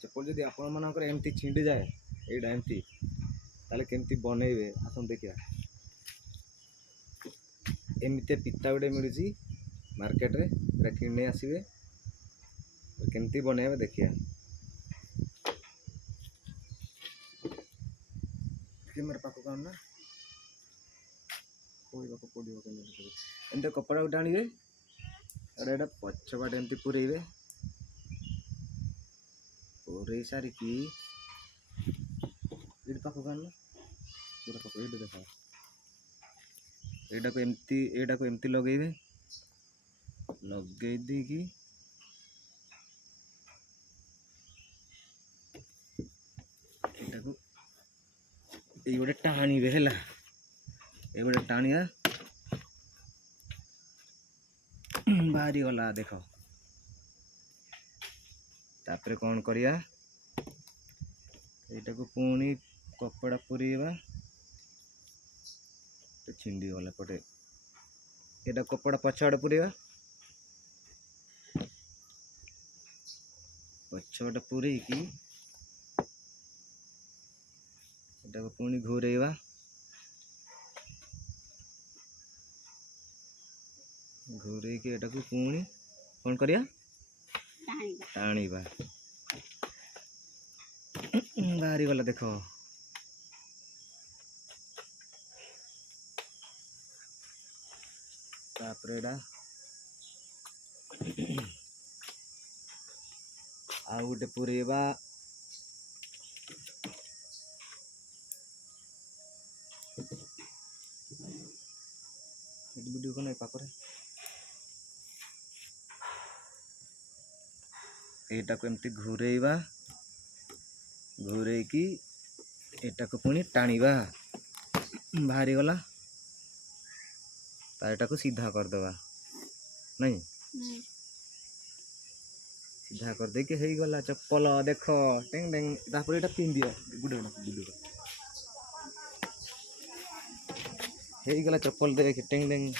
चप्पल जदि आपण मानकर एमती छिंडी जाए एटा एमती ताले केमती बनेइबे आसन देखिया एमती पिता गोटे मिलुची मार्केट रे एटा किने आसीबे केमती बनेइबे देखिया मेरे पाक ना पड़ो एमती कपड़ा गोटे आने एटा पछबाट एमती पूरेबे पूरे सारिकी ये पाक आना पूरा पाक ये देखा एटा को एमती लगेबे लगे देकी एटा को ये गोटे टाणीबे है ये गोटे टाणिया बाहरी गला देख तापर कौन करिया एटा को पुणी कपड़ा पूरेबा छिंडी गला पटे एटा कपड़ा पछाड़ पूरेबा पछाड़ पूरे की एटा को पुणी घूरेबा घूरे के एटा को पुणी कौन करिया टाणीबा बाहरी गला देख तापर एटा आ गोटे पूरेबा वीडियो को नहीं पाकरे एटा को एमती घूरेबा घूरे की एटा को पुणी टाणीबा बाहरी गला एटा को सीधा कर देबा नहीं सीधा कर दे के हेई गला चप्पल देख टेंग टेंग तापर एटा पिन दिया गुडे वीडियो हेई गला चप्पल देख टेंग टेंग